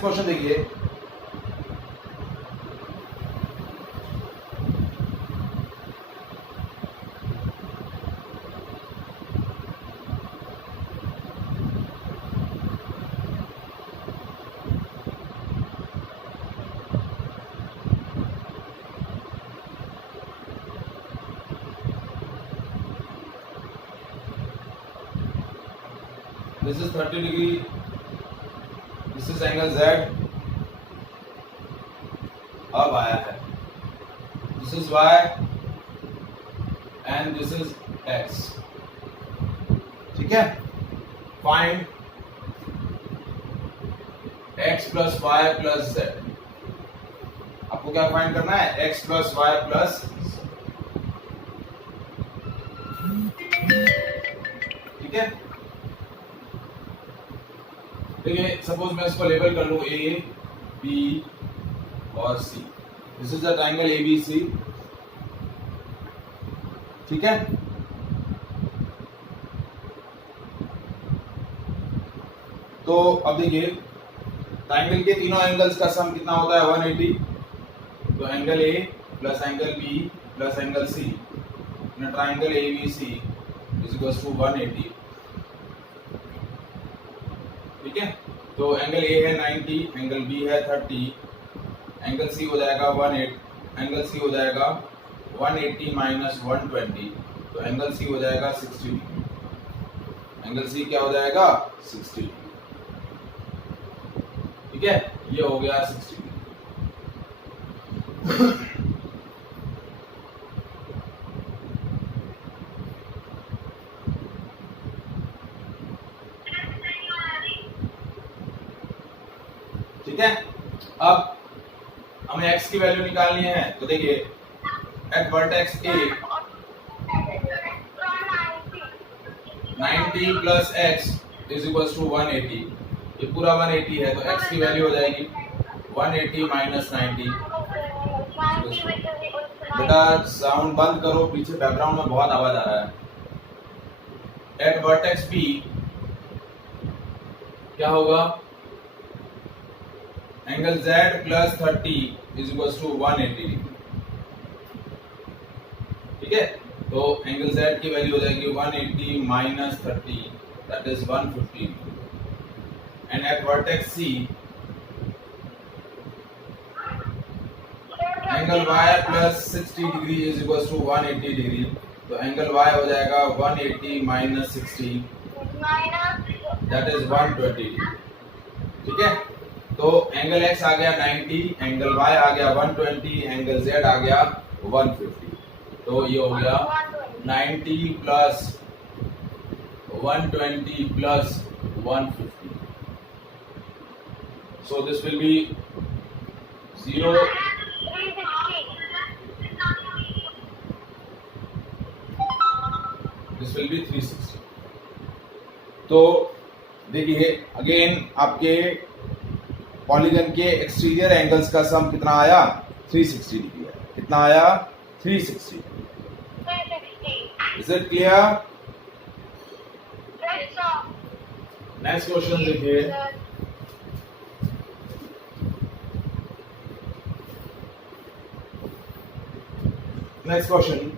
Question देखिए, this is 30 degree, this is angle Z, अब आया है this is Y and this is X, ठीक है। Find X plus Y plus Z, आपको क्या फाइंड करना है? X प्लस Y प्लस, ठीक है। देखिए सपोज मैं इसको लेबल कर लूं A, B और C, this is the triangle ABC, ठीक है। तो अब देखिए ट्रायंगल के तीनों एंगल्स का सम कितना होता है? 180। तो angle A plus angle B plus angle C in triangle ABC is equals to 180, ठीक है। तो एंगल A है 90, एंगल B है 30, एंगल C हो जाएगा 18, एंगल C हो जाएगा 180 माइनस 120, तो एंगल C हो जाएगा 60, एंगल C क्या हो जाएगा? 60, ठीक है। ये हो गया 60। ठीक है। अब हमें x की वैल्यू निकालनी है, तो देखिए at vertex A 90 plus x is equal to 180, ये पूरा 180 है, तो x की वैल्यू हो जाएगी 180 माइनस 90। बेटा साउंड बंद करो, पीछे बैकग्राउंड में बहुत आवाज आ रहा है। एट वर्टेक्स B क्या होगा? Angle Z plus 30 is equal to 180 degree, ठीक है। तो एंगल Z की वैल्यू हो जाएगी 180 minus 30, that is 150। And at vertex C angle Y plus 60 degree is equal to 180 degree, तो एंगल Y हो जाएगा 180 माइनस 60, दैट इज 120 डिग्री, ठीक है। तो एंगल X आ गया 90, एंगल Y आ गया 120, एंगल Z आ गया 150, तो ये हो गया 90 plus 120 plus 150, so this will be 0, this will be 360। तो देखिए अगेन आपके पॉलीगन के एक्सटीरियर एंगल्स का सम कितना आया? 360 डिग्री है। कितना आया? 360। Is it clear? Next question देखिए, next question,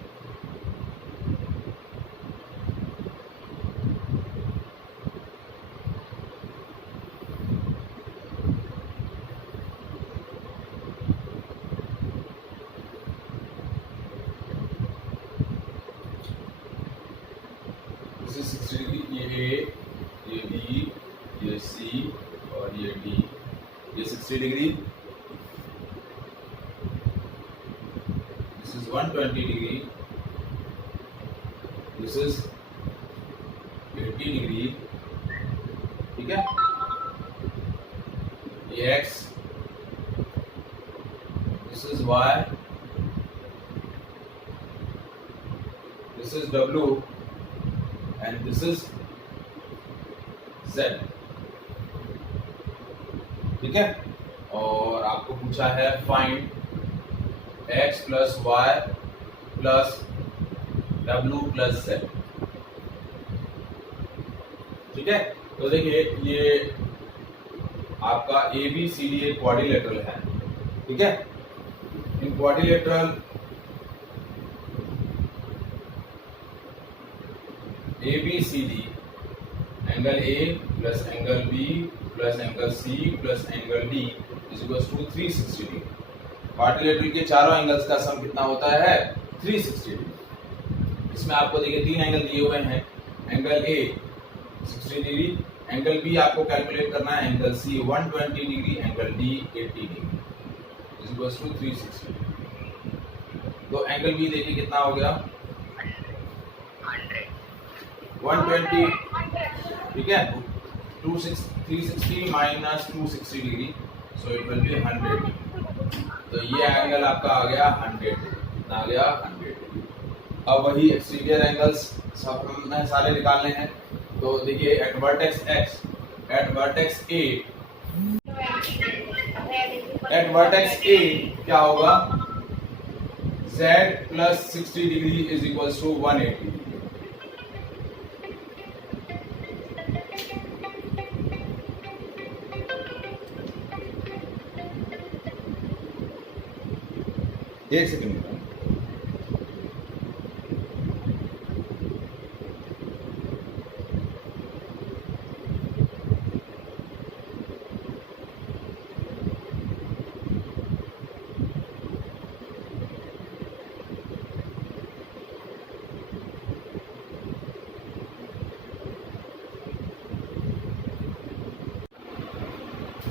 this is 60 degree, ये A, ये B, ये C और ये D, ये 60 degree, this is 120 degree, this is 80 degree, ठीक है। ये X, this is Y, this is W and this is Z, ठीक है। और आपको पूछा है find X plus Y plus W plus Z, ठीक है। तो देखिए ये आपका ABCD एक क्वाड्रिलेटरल है, ठीक है। In quadrilateral ABCD angle A plus angle B plus angle C plus angle D is equals to 360 degree. Quadrilateral के चारों एंगल्स का सम कितना होता है? 360 डिग्री। इसमें आपको देखिए 3 एंगल दिए हुए हैं। Angle A 60 degree, angle B आपको कैलकुलेट करना है, angle C 120 degree, angle D 80 degree is equals to 360 degree. तो एंगल B देखिए कितना हो गया? 120, ठीक है। 360 minus 260 degree, so it will be 100। तो ये एंगल आपका आ गया 100, कितना आ गया? 100। अब वही एक्सटीरियर एंगल्स सब हमें सारे निकालने हैं। तो देखिए at vertex X, at vertex A, at vertex A क्या होगा? Z plus 60 degree is equals to 180 degree. एक second.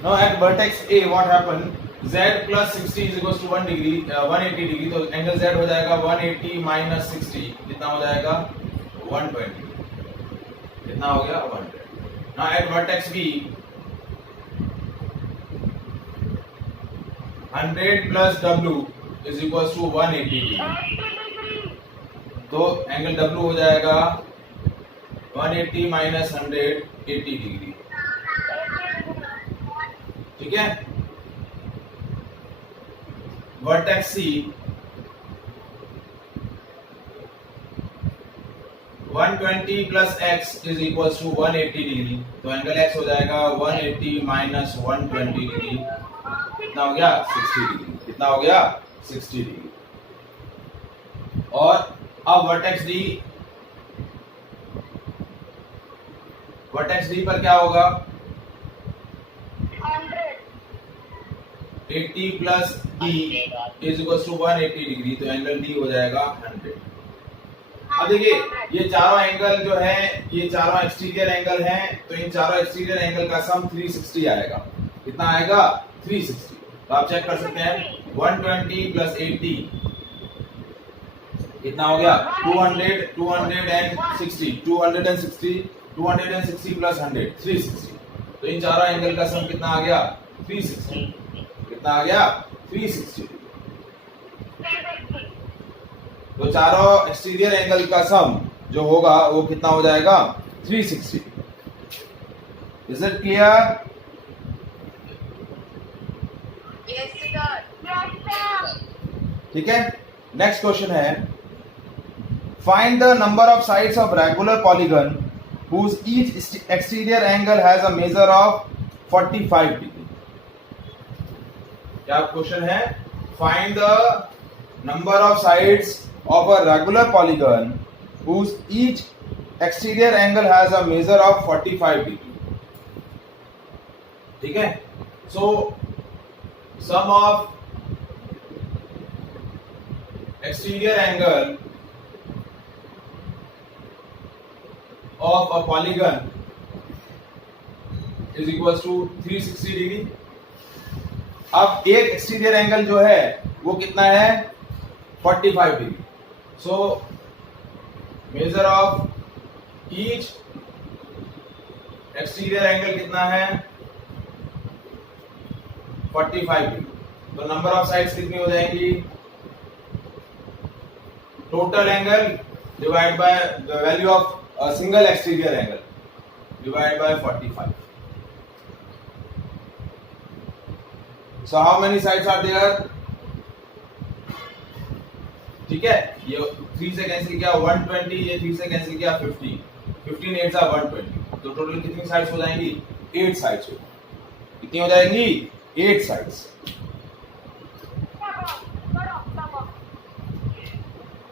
Now at vertex A what happened? Z plus 60 is equals to 180 degree. तो एंगल Z हो जाएगा 180 minus 60, कितना हो जाएगा? 120। कितना हो गया? 120। Now at vertex B 100 plus W is equals to 180 degree. तो एंगल W हो जाएगा 180 माइनस 100 80 डिग्री, ठीक है। Vertex C 120 plus X is equals to 180 degree. तो एंगल X हो जाएगा 180 माइनस 120 डिग्री, कितना हो गया? 60 डिग्री। कितना हो गया? 60 डिग्री। और अब वर्टेक्स D पर क्या होगा? 80 plus D is equal to 180 degree. तो एंगल D हो जाएगा 100। अब देखिए ये चारों एंगल जो है ये चारों एक्सटीरियर एंगल हैं, तो इन चारों एक्सटीरियर एंगल का सम 360 आएगा। कितना आएगा? 360। तो आप चेक कर सकते हैं 120 प्लस 80 कितना हो गया? 200, 260, 260 प्लस 100 360। तो इन चारों एंगल का सम कितना आ गया? 360। कितना आ गया? 360। तो चारों एक्सटीरियर एंगल का सम जो होगा वो कितना हो जाएगा? 360। Is it clear? ठीक है। नेक्स्ट क्वेश्चन है, find the number of sides of regular polygon whose each exterior angle has a measure of 45 degree। क्या क्वेश्चन है? Find the number of sides of a regular polygon whose each exterior angle has a measure of 45 degree। ठीक है। So sum of exterior angle of a polygon is equals to 360 degree. अब एक exterior angle जो है वो कितना है? 45 degree. So major of each exterior angle कितना है? 45 डिग्री। तो नंबर ऑफ साइड्स कितनी हो जाएंगी? Total angle divide by the value of a single exterior angle divided by 45. So how many sides are there? ठीक है, ये 3 से कैंसिल किया 120, ये 3 से कैंसिल किया 15, 15 8 120। तो टोटल कितनी साइड्स हो जाएंगी? 8 साइड्स हो। कितनी हो जाएंगी? 8 साइड्स।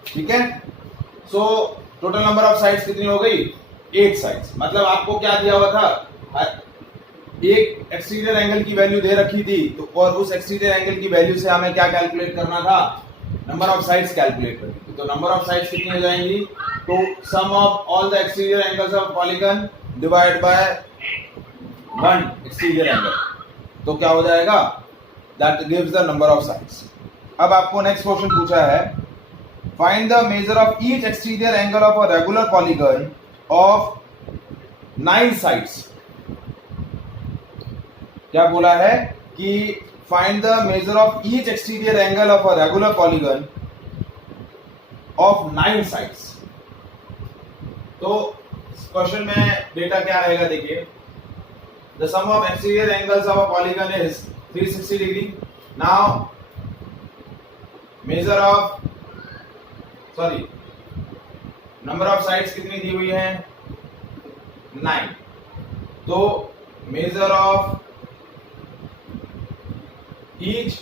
ठीक है, so total number of sides कितनी हो गई? 8 साइड्स। मतलब आपको क्या दिया हुआ था? एक एक्सटीरियर एंगल की वैल्यू दे रखी थी, तो और उस एक्सटीरियर एंगल की वैल्यू से हमें क्या कैलकुलेट करना था? नंबर ऑफ साइड्स कैलकुलेट करनी थी। तो नंबर ऑफ साइड्स कितनी हो जाएंगी? तो sum of all the exterior angles of polygon divide by one exterior angle, तो क्या हो जाएगा? That gives the number of sides. अब आपको नेक्स्ट क्वेश्चन पूछा है, find the measure of each exterior angle of a regular polygon of 9 sides. क्या बोला है कि find the measure of each exterior angle of a regular polygon of 9 sides. तो question में डेटा क्या रहेगा? देखिए, the sum of exterior angles of a polygon is 360 degree. Now measure of number of sides कितनी दी हुई है? 9। तो measure of each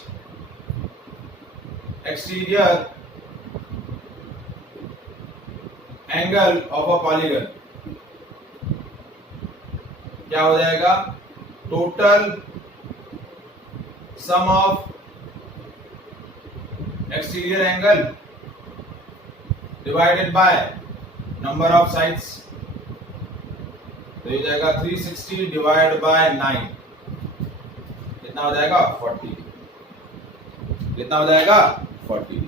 exterior angle of a polygon क्या हो जाएगा? Total sum of exterior angle divided by number of sides, तो ये जाएगा 360 डिवाइड बाय 9, कितना हो जाएगा? 40। कितना हो जाएगा? 40।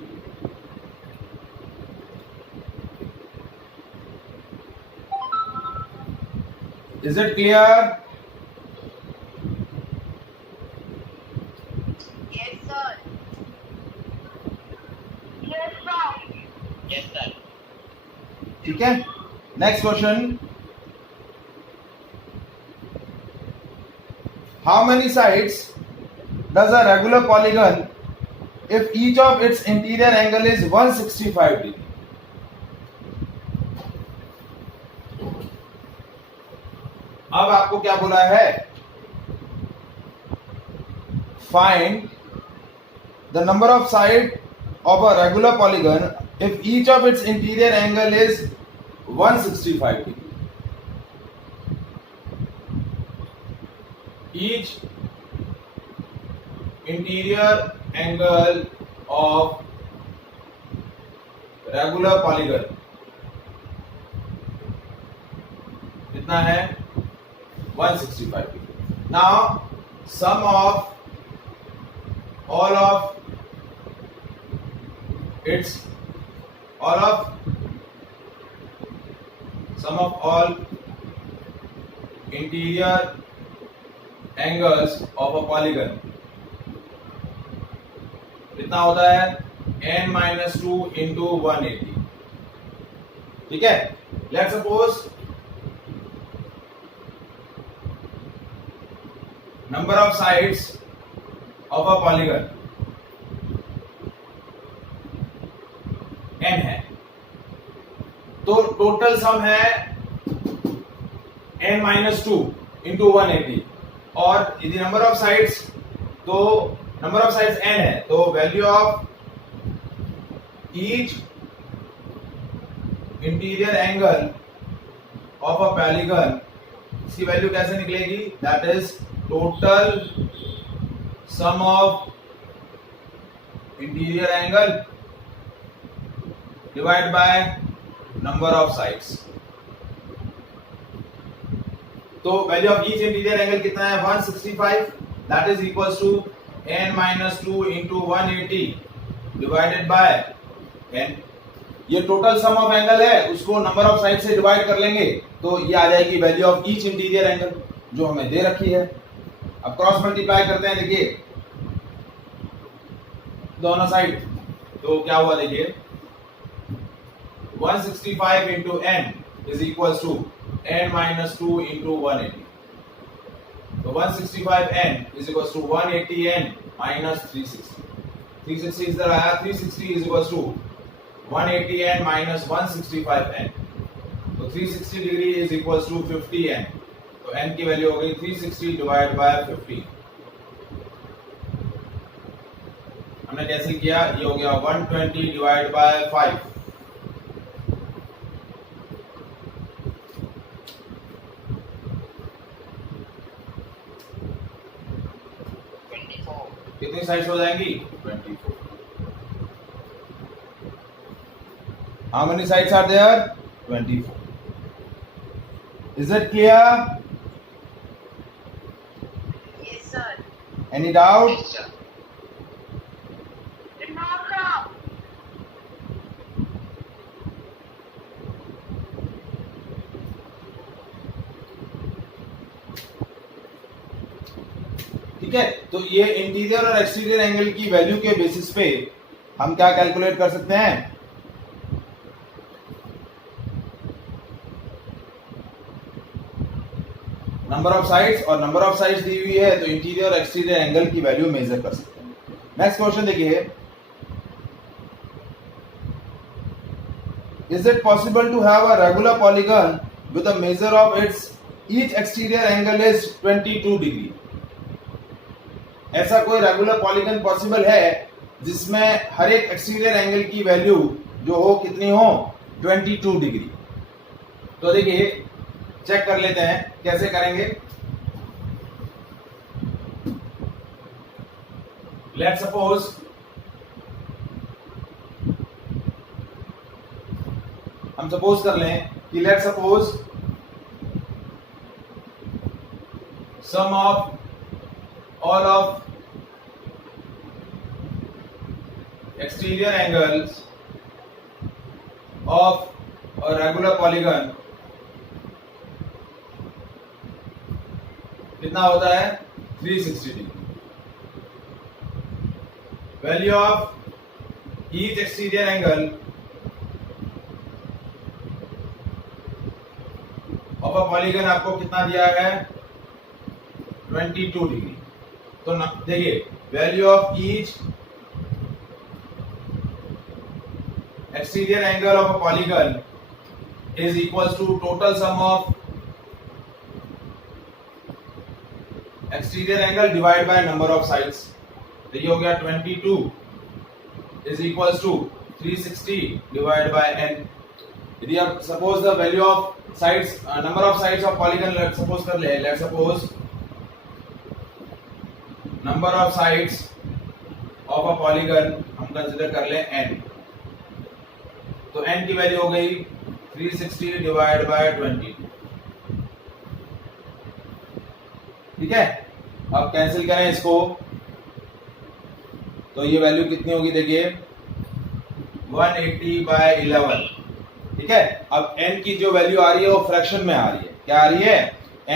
Is it clear? Yes, sir. Yes, sir. Yes, sir. ठीक है, next question, how many sides does a regular polygon if each of its interior angle is 165 degree? अब आपको क्या बोला है? Find the number of side of a regular polygon if each of its interior angle is 165 degree. Each interior angle of regular polygon कितना है? 165 degree. Now sum of all of all interior angles of a polygon कितना होता है? n-2 into 180। ठीक है, let's suppose number of sides of a polygon n है, तो total sum है n-2 इंटू 180, और यदि नंबर ऑफ साइड्स, तो नंबर ऑफ साइड्स n है, तो value of each interior angle of a polygon, इसकी वैल्यू कैसे निकलेगी? That is total sum of interior angle divide by number of sides. तो value of each interior angle कितना है? 165, that is equals to n-2 into 180 divided by n। ये total sum of angle है, उसको number of side से divide कर लेंगे, तो ये आ जाएगी value of each interior angle जो हमें दे रखी है। अब क्रॉस मल्टीप्लाई करते हैं, देखिए दोनों साइड, तो क्या हुआ? देखिए 165 into n is equals to n-2 into 180. So 165n is equals to 180n minus 360. 360 is the 360 is equals to 180n minus 165n. So 360 degree is equals to 50n. तो n की वैल्यू हो गई 360 divide by 50। हमने cancel किया, ये हो गया 120 divide by 5। 24. कितनी साइड्स हो जाएंगी? 24। How many sides are there? 24. Is it clear? Yes, sir. Any doubt? Yes, sir. No, sir. ठीक है, तो ये इंटीरियर और एक्सटीरियर एंगल की वैल्यू के बेसिस पे हम क्या कैलकुलेट कर सकते हैं? नंबर ऑफ साइड्स, और नंबर ऑफ साइड्स दी हुई है तो इंटीरियर और एक्सटीरियर एंगल की वैल्यू मेजर कर सकते हैं। नेक्स्ट क्वेश्चन देखिए, is it possible to have a regular polygon with a measure of its each exterior angle is 22 degree? ऐसा कोई रेगुलर पॉलीगन पॉसिबल है जिसमें हर एक एक्सटीरियर एंगल की वैल्यू जो हो कितनी हो? 22 डिग्री। तो देखिए चेक कर लेते हैं कैसे करेंगे। लेट्स सपोज हम सपोज कर लें कि let's suppose sum of all of exterior angles of a regular polygon कितना होता है? 360 degree. Value of each exterior angle of a polygon आपको कितना दिया है? 22 डिग्री। तो देखिए value of each exterior angle of a polygon is equals to total sum of exterior angle divided by number of sides। तो ये हो गया 22 is equals to 360 divided by n। यदि आप suppose the value of sides number of sides of polygon let's suppose कर ले, let's suppose number of sides of a polygon हम consider कर ले n। तो n की वैल्यू हो गई 360 डिवाइड बाय 22। ठीक है, अब कैंसिल करें इसको तो ये वैल्यू कितनी होगी? देखिए 180 बाय 11। ठीक है, अब n की जो वैल्यू आ रही है वो फ्रैक्शन में आ रही है। क्या आ रही है?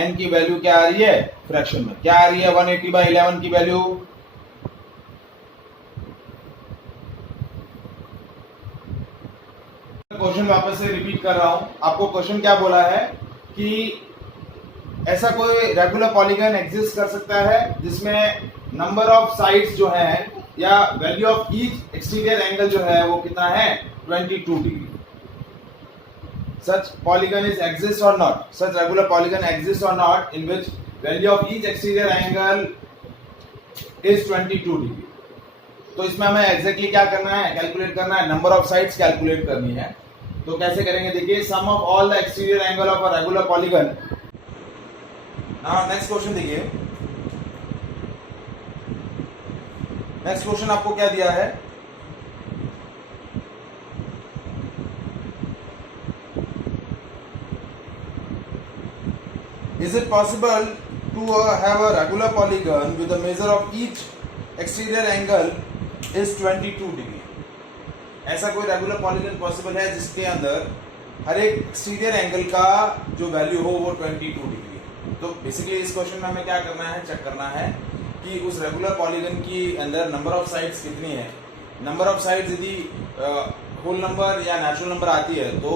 n की वैल्यू क्या आ रही है? फ्रैक्शन में। क्या आ रही है? 180 बाय 11 की वैल्यू क्वेश्चन वापस से रिपीट कर रहा हूं। आपको क्वेश्चन क्या बोला है कि ऐसा कोई रेगुलर पॉलीगन एग्जिस्ट कर सकता है जिसमें नंबर ऑफ साइड्स जो है या value of each exterior angle जो है वो कितना है? 22 degree. Such polygon is exist और not? Such regular polygon exist और not in which value of each exterior angle is 22 degree. तो इसमें हमें एग्जैक्टली क्या करना है? कैलकुलेट करना है, नंबर ऑफ साइड्स कैलकुलेट करनी है। तो कैसे करेंगे? देखिए sum of all the exterior angle of a regular polygon. Now next question देखिए, नेक्स्ट क्वेश्चन आपको क्या दिया है? Is it possible to have a regular polygon with the measure of each exterior angle is 22 degree? ऐसा कोई regular polygon possible है जिसके अंदर हर एक एक्सटीरियर एंगल का जो वैल्यू हो वो 22 डिग्री है? तो बेसिकली इस क्वेश्चन में हमें क्या करना है? चेक करना है कि उस रेगुलर पॉलीगन की अंदर नंबर ऑफ साइड्स कितनी है। नंबर ऑफ साइड्स यदि होल नंबर या नेचुरल नंबर आती है तो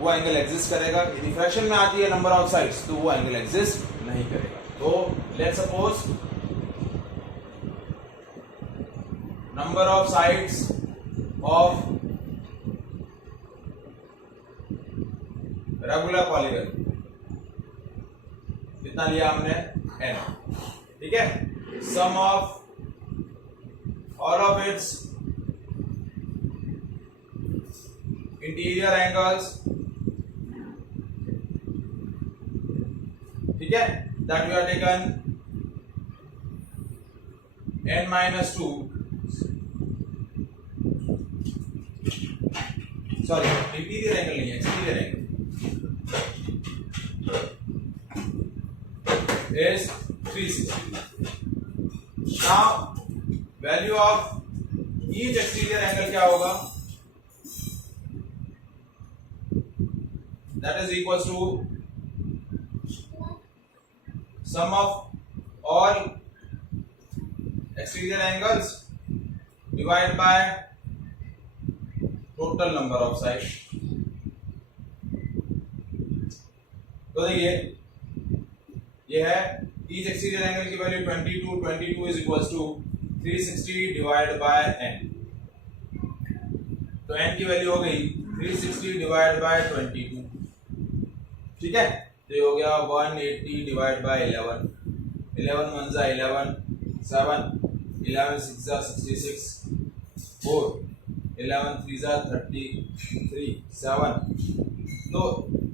वो एंगल एग्जिस्ट करेगा। यदि फ्रैक्शन में आती है नंबर ऑफ साइड्स तो वो एंगल एग्जिस्ट नहीं करेगा। तो let's suppose number of sides of regular polygon कितना लिया हमने, n, ठीक है। Sum of all of its interior angles, ठीक है, that we are taken n-2, sorry interior angle नहीं, exterior angle is 360. Now value of each exterior angle क्या होगा, that is equals to sum of all exterior angles divided by total number of sides. तो देखिए ये है each exterior angle की value 22 is equals to 360 divided by n, तो n की value हो गई 360 divided by 22, ठीक है। तो ये हो गया 180 divided by 11, 11 1 जा 11, 7, 11 6 जा 66, 4, 11 3 जा 33, 7, तो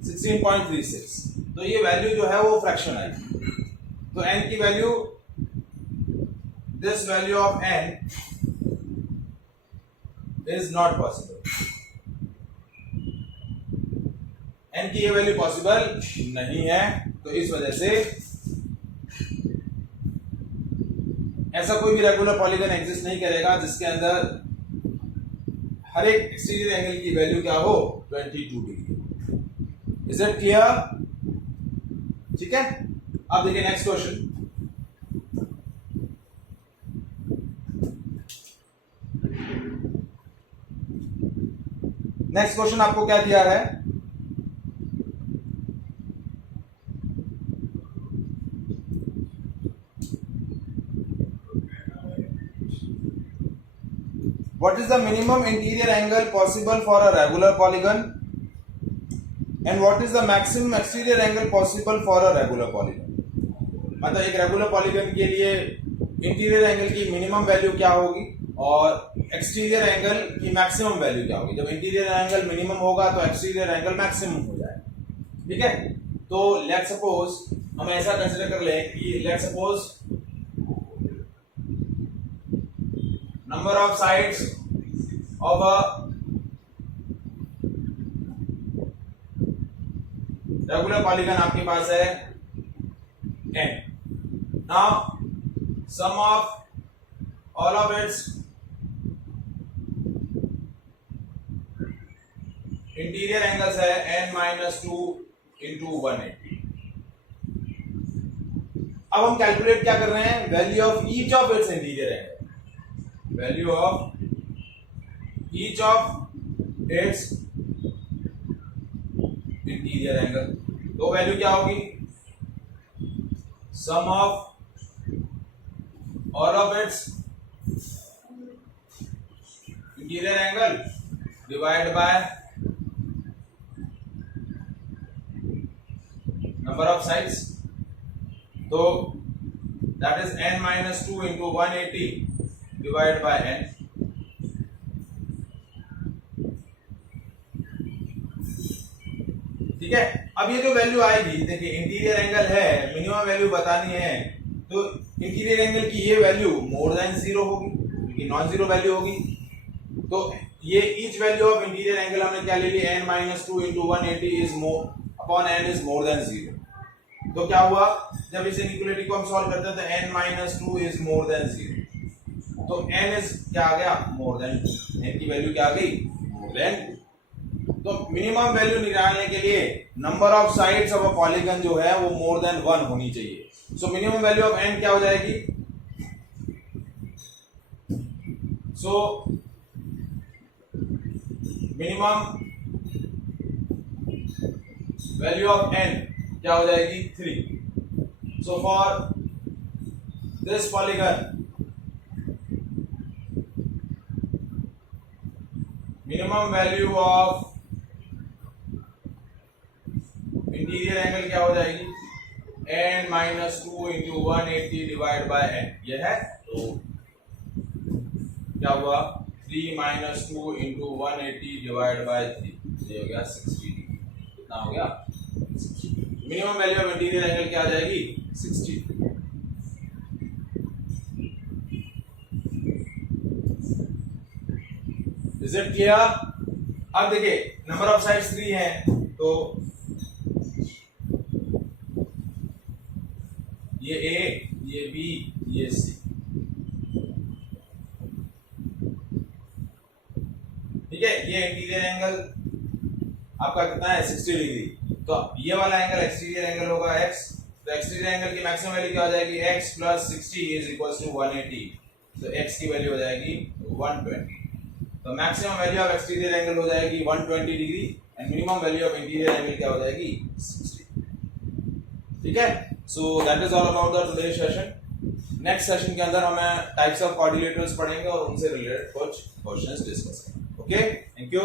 16.36, तो ये वैल्यू जो है वो फ्रैक्शन आई। तो n की value, this value of n is not possible, n की ये वैल्यू पॉसिबल नहीं है। तो इस वजह से ऐसा कोई भी रेगुलर पॉलीगन एग्जिस्ट नहीं करेगा जिसके अंदर हर एक एक्सटीरियर एंगल की वैल्यू क्या हो, 22 डिग्री। इज इट क्लियर, ठीक है। अब देखिए नेक्स्ट क्वेश्चन, नेक्स्ट क्वेश्चन आपको क्या दिया है, what is the minimum interior angle possible for a regular polygon and what is the maximum exterior angle possible for a regular polygon। मतलब एक रेगुलर पॉलीगन के लिए इंटीरियर एंगल की minimum value क्या होगी और एक्सटीरियर एंगल की maximum value क्या होगी। जब इंटीरियर एंगल मिनिमम होगा तो एक्सटीरियर एंगल मैक्सिमम हो जाएगा, ठीक है। तो लेट्स सपोज हम ऐसा कंसीडर कर लें कि let's suppose number of sides of a regular polygon आपके पास है n। Now sum of all of its interior angles है n-2 into 180। अब हम कैलकुलेट क्या कर रहे हैं, value of each of its interior angle, value of each of its interior angle. तो वैल्यू क्या होगी, sum of all of its interior angle divide by number of sides, तो that is n-2 into 180 divide by n। ठीक है। अब ये जो value आएगी, देखिए इंटीरियर एंगल है, मिनिमम वैल्यू बतानी है, तो इंटीरियर एंगल की ये वैल्यू मोर देन 0 होगी क्योंकि नॉन जीरो वैल्यू होगी। तो ये each value of interior angle हमने क्या ले ली, n-2 into 180 is more upon n is more than 0। तो क्या हुआ, जब इस इनइक्वालिटी को हम सॉल्व करते हैं तो n-2 इज मोर देन 0, तो n इज क्या आ गया, मोर देन, n की वैल्यू क्या आ गई, मोर देन। तो मिनिमम वैल्यू निकालने के लिए number of sides of a polygon जो है वो मोर देन 1 होनी चाहिए। So minimum value of n क्या हो जाएगी, so minimum value of n क्या हो जाएगी, 3। So for this polygon minimum value of interior angle क्या हो जाएगी, n minus 2 into 180 divide by n, ये है। तो क्या हुआ 3 माइनस 2 इंटू 180 डिवाइड बाय 3, ये हो गया 60 डिग्री। कितना हो गया 60। Minimum value of interior angle क्या आ जाएगी 60। Is it clear? अब देखिए नंबर ऑफ साइड्स 3 है, तो ये A, ये B, ये C, ठीक है। ये इंटीरियर एंगल आपका कितना है 60 डिग्री। तो ये वाला एंगल एक्सटीरियर एंगल होगा x, तो एक्सटीरियर एंगल की मैक्सिमम वैल्यू क्या हो जाएगी x plus 60 is equal to 180, तो x की वैल्यू हो जाएगी 120। तो maximum value of exterior angle हो जाएगी 120 degree and minimum value of interior angle क्या हो जाएगी 60, ठीक है। So that is all about the today session. Next session के अंदर हमें टाइप्स ऑफ कोऑर्डिनेटर्स पढ़ेंगे और उनसे रिलेटेड कुछ क्वेश्चंस डिस्कस करेंगे। Okay, thank you.